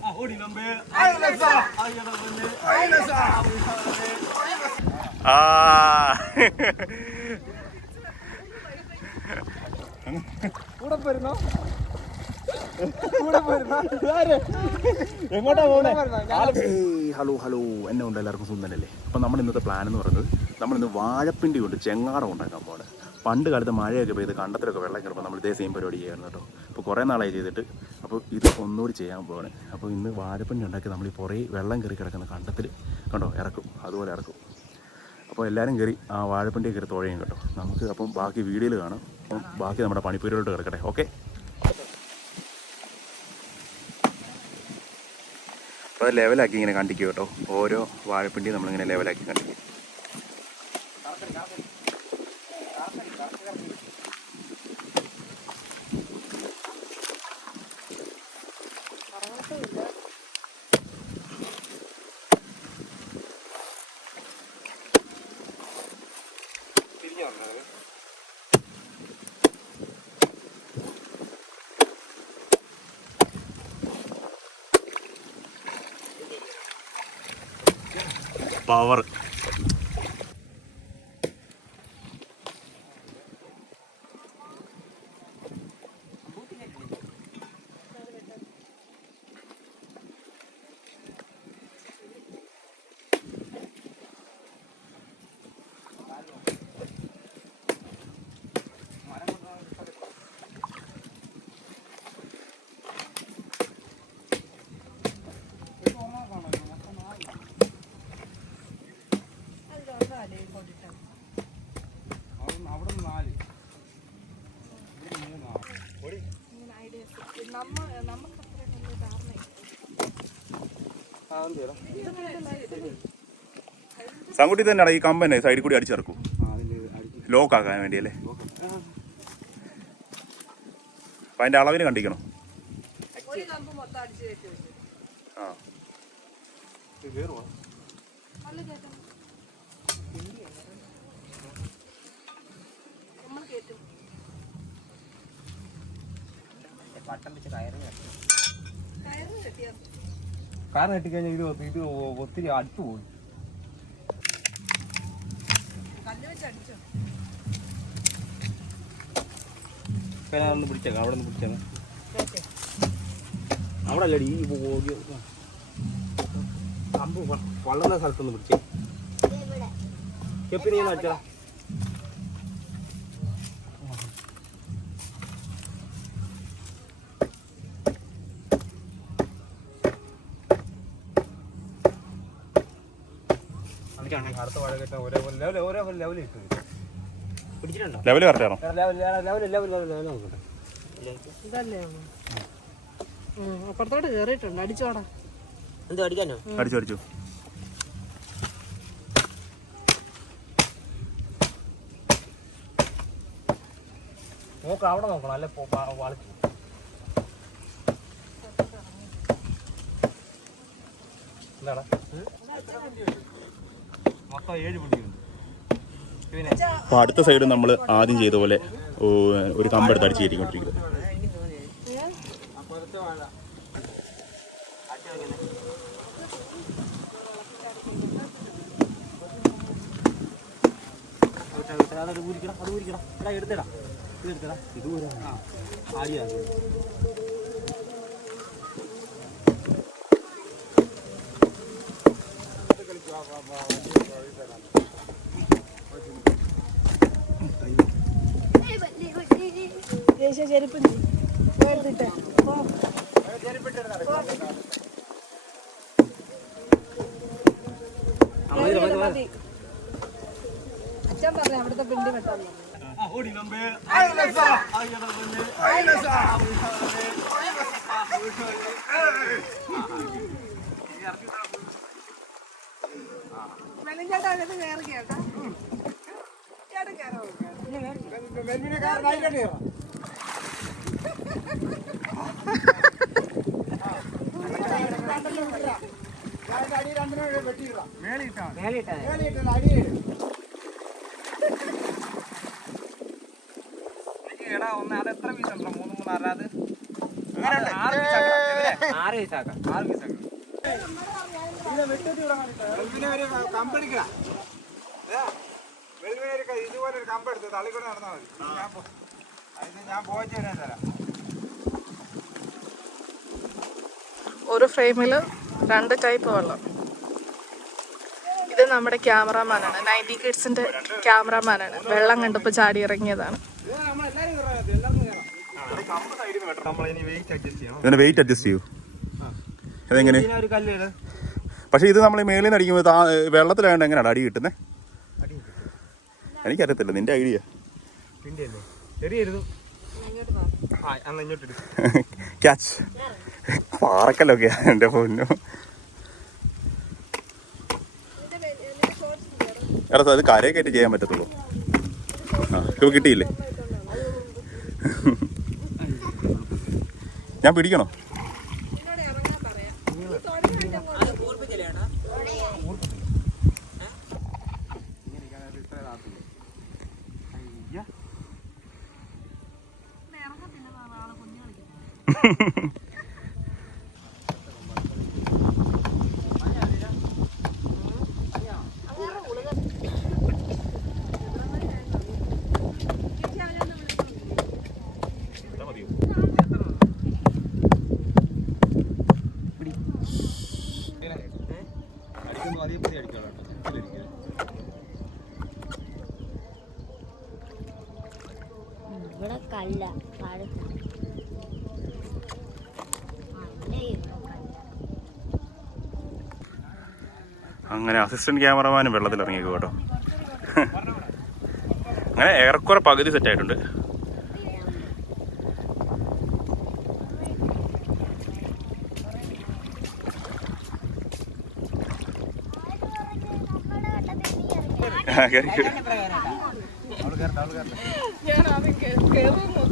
ആ ഓടി നമ്പേ. ആ. കൂടെ പോരുന്നോ? കൂടെ പോരുന്നോ? എങ്ങോട്ടാ പോകുന്നത് ഹലോ ഹലോ. എന്നെ ഉണ്ട് എല്ലാവർക്കും സുന്ദരല്ലേ? അപ്പം നമ്മൾ ഇന്നത്തെ പ്ലാൻ എന്ന് പറയുന്നത് നമ്മൾ ഇന്ന് വാഴപ്പിണ്ടി കൊണ്ട് ചെങ്ങാടം ഉണ്ടാക്കാൻ പോവാണ്. പണ്ട് കാലത്ത് മഴയൊക്കെ പെയ്ത് കണ്ടത്തിലൊക്കെ വെള്ളം കയറുമ്പോൾ നമ്മൾ ഇതേ സെയിം പരിപാടി ചെയ്യായിരുന്നു കേട്ടോ. അപ്പോൾ കുറേ നാളായി ചെയ്തിട്ട്. അപ്പോൾ ഇത് ഒന്നുകൂടി ചെയ്യാൻ പോവാണ്. അപ്പോൾ ഇന്ന് വാഴപ്പിണ്ടി ഉണ്ടാക്കി നമ്മൾ ഈ പുറേ വെള്ളം കയറി കിടക്കുന്ന കണ്ടത്തിൽ കണ്ടോ? ഇറക്കും. അതുപോലെ ഇറക്കും. അപ്പോൾ എല്ലാവരും കയറി ആ വാഴപ്പണ്ടി കയറി തുഴയും കേട്ടോ. നമുക്ക് അപ്പം ബാക്കി വീഡിയോയിൽ കാണാം. അപ്പം ബാക്കി നമ്മുടെ പണിപ്പൂരിലോട്ട് കിടക്കട്ടെ. ഓക്കെ? അപ്പോൾ ലെവലാക്കി ഇങ്ങനെ കണ്ടിക്കും കേട്ടോ. ഓരോ വാഴപ്പിണ്ടി നമ്മളിങ്ങനെ ലെവലാക്കി കണ്ടിക്കും പവർ സംകുട്ടി തന്നെയാണ് ഈ കമ്പനെ. സൈഡിൽ കൂടി അടിച്ചിറക്കും ലോക്ക് ആക്കാൻ വേണ്ടിയല്ലേ അപ്പം അതിന്റെ അളവിന് കണ്ടിക്കണം ഒരു കമ്പ് മൊത്തം അടിച്ചു കയറ്റി ആ. ഇത് കയറുവാ നല്ല കയറ്റം നമ്മൾ കയറ്റും കയറ് കെട്ടിക്കഴിഞ്ഞാൽ ഇത് ഒത്തി- ഇത് ഒത്തിരി അടുത്ത് പോയി. വെച്ച് ഞാൻ ഒന്ന് പിടിച്ചേക്കാം അവിടെ പിടിച്ചേക്കാം. അവിടെ അല്ലടി ഈ. കമ്പ് വ- വള്ളുന്ന സ്ഥലത്തൊന്ന് പിടിച്ചേ. എപ്പിനെ ഞാൻ അടിച്ചടാ അടുത്ത വാഴ കെട്ടാൻ ലെവൽ ഒരേ ലെവൽ ഇട്ടു പിടിച്ചിട്ടുണ്ടോ? ലെവൽ കറക്റ്റ് ആണോ ലെവൽ ലെവൽ ലെവൽ ലെവൽ നോക്കട്ടെ. ഇതല്ലേ അപ്പുറത്തോട്ട് കയറിയിട്ടുണ്ട് അടിച്ചോടാ എന്തോ അടിക്കാനോ? അടിച്ചു അടിച്ചു. നോക്ക് അവിടെ നോക്കണം. അല്ലെ വളച്ചു. എന്താടാ? അപ്പോൾ അടുത്ത സൈഡ് നമ്മൾ ആദ്യം ചെയ്ത പോലെ ഒരു കമ്പെടുത്ത് അടിച്ച് കയറ്റിക്കൊണ്ടിരിക്കുന്നത് അത് ഊരിക്കണം അത് ഊരിക്കണം. എടാ എടുത്തടാ. ഇത് എടുത്തടാ. ഇത് ഊരാ. ആ ആടിയാ ദേശീയ ചെരുപ്പ് എടുത്തിട്ട് പോ. മതി, മതി. അച്ഛൻ പറഞ്ഞു അവിടുത്തെ പിണ്ടി വെട്ടാൻ ഓടി നമ്പേ വെളിഞ്ചേട്ടാ അകത്ത് കയറി കേട്ടാ. ചേട്ടൻ കയറോ എടാ ഒന്ന് അത് എത്ര പീസ് ഉണ്ടോ മൂന്ന് മൂന്ന് മാറാത് ആറ് പൈസാക്കാം ആറ് പൈസാക്കാം കമ്പടിക്കടാ ഇതുപോലെ ഒരു കമ്പെടുത്ത് തള്ളിക്കൊണ്ട് നടന്നാൽ മതി. ഞാൻ അതിന് ഞാൻ പോയിച്ചു തരാൻ തരാം. ഒരു ഫ്രെയിമിൽ രണ്ട് ടൈപ്പ് വെള്ളം. ഇത് നമ്മുടെ ക്യാമറാമാനാണ് നയന്റി കിഡ്സിന്റെ ക്യാമറാമാനാണ് വെള്ളം കണ്ടപ്പോൾ ചാടി ഇറങ്ങിയതാണ്. നമ്മളിനി വെയിറ്റ് അഡ്ജസ്റ്റ് ചെയ്യണം. ഇതിന്റെ വെയിറ്റ് അഡ്ജസ്റ്റ് ചെയ്യൂ. അതെങ്ങനെ? പക്ഷെ ഇത് നമ്മൾ മേളിൽ നിന്ന് അടിക്കുമ്പോൾ താ വെള്ളത്തിലായതുകൊണ്ട് എങ്ങനെയാണ് അടി കിട്ടുന്നത് എനിക്കറിയത്തില്ല നിന്റെ ഐഡിയ. ക്യാച്ച് പാറക്കല്ലൊക്കെ എന്റെ പൊന്നു. എടാ അത് കരയെ കയറ്റി ചെയ്യാൻ പറ്റത്തുള്ളൂ. ആ ഇപ്പോൾ കിട്ടിയില്ലേ? ഞാൻ പിടിക്കണോ അടിക്കുമ്പോൾ അതേ പതി അടിച്ചോളാം ഇതിലിരിക്കുക ഇവിടെ കല്ല പാടത്ത് അങ്ങനെ ഇരുന്നു കല്ല അങ്ങനെ അസിസ്റ്റന്റ് ക്യാമറമാനും വെള്ളത്തിൽ ഇറങ്ങിയേക്കും കേട്ടോ. അങ്ങനെ ഏറെക്കുറെ പകുതി സെറ്റ് ആയിട്ടുണ്ട്. ആ, കേറി, കേറി. ഞാൻ ആദ്യം കയറുന്നു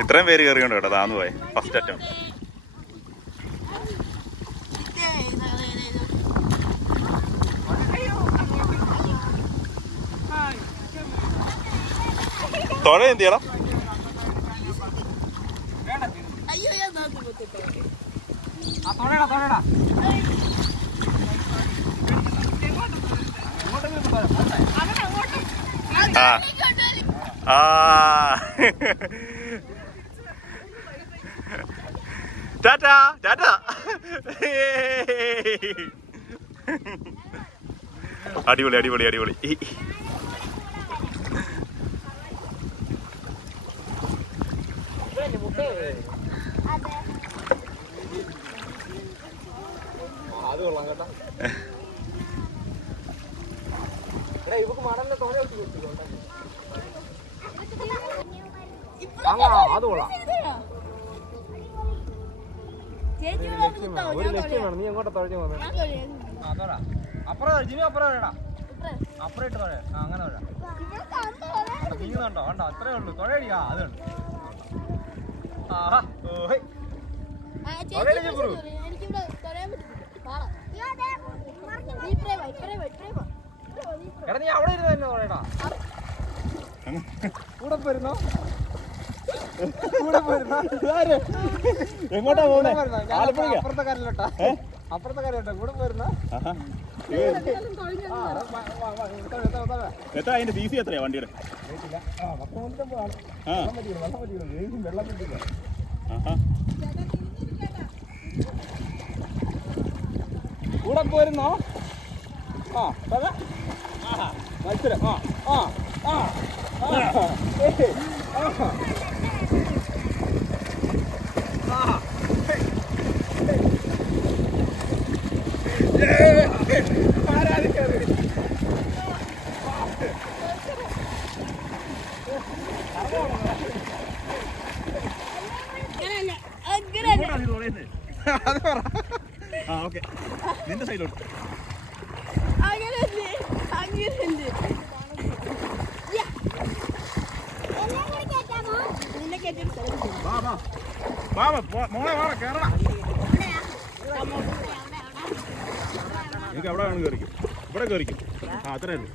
ഇത്രയും പേര് കയറിയുണ്ട് കേട്ടോ താന്ന് പോയെ ഫസ്റ്റ് അറ്റം തുഴ എന്ത് ചെയ്യണം? ആ ആ. Tata tata. അടിപൊളി അടിപൊളി അടിപൊളി. അത് ഒരു ലക്ഷ്യം വേണം നീ എങ്ങോട്ടാ തുഴഞ്ഞു പോകുന്നത് അപ്പുറം ജിമി അപ്പുറം തൊഴടാ അപ്പുറം ഇട്ട് തൊഴ അങ്ങനെ തൊഴ നീങ്ങുന്നുണ്ടോ കണ്ടോ അത്രേ ഉള്ളൂ തൊഴടി ആ അത് കണ്ടു ആഹാ ഓഹേ തൊഴടി ജിബ്രു എടാ നീ അവിടെ ഇരുന്ന് തന്നെ തൊഴടാ കൂടെ പോരുന്നോ? കൂടെ പോരുന്നോ? എങ്ങോട്ടാ പോകുന്നേ ആലപ്പുഴ അപ്പുറത്തെ കരയിലോട്ടാ. അപ്പുറത്തെ കരയിലോട്ടാ. കൂടെ പോരുന്നോ. എത്ര? അതിന്റെ സി സി എത്രയാ വണ്ടിയുടെ? വെള്ളം പറ്റിയില്ല, വെള്ളം പറ്റിയില്ല. ഏതും വെള്ളം പറ്റിയില്ല. ആഹാ കൂടെ പോരുന്നോ ആ. ആഹാ, മത്സരം ആ ആ ആ ആ. അങ്ങനെയല്ലേ അങ്ങനെയല്ലേ വാ കയറിക്കും. ഇവിടെ കയറിക്കും. ആ അത്രയല്ലേ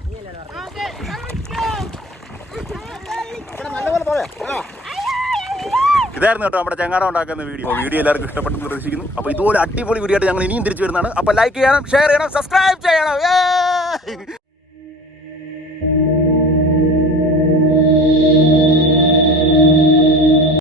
ഇതായിരുന്നു കേട്ടോ നമ്മുടെ ചങ്ങാടം ഉണ്ടാക്കുന്ന വീഡിയോ. വീഡിയോ എല്ലാവർക്കും ഇഷ്ടപ്പെട്ടെന്ന് പ്രതീക്ഷിക്കുന്നു. അപ്പോൾ ഇതുപോലെ അടിപൊളി വീഡിയോ ആയിട്ട് ഞങ്ങൾ ഇനിയും തിരിച്ചു വരുന്നതാണ്. അപ്പോൾ ലൈക്ക് ചെയ്യണം ഷെയർ ചെയ്യണം സബ്സ്ക്രൈബ് ചെയ്യണം.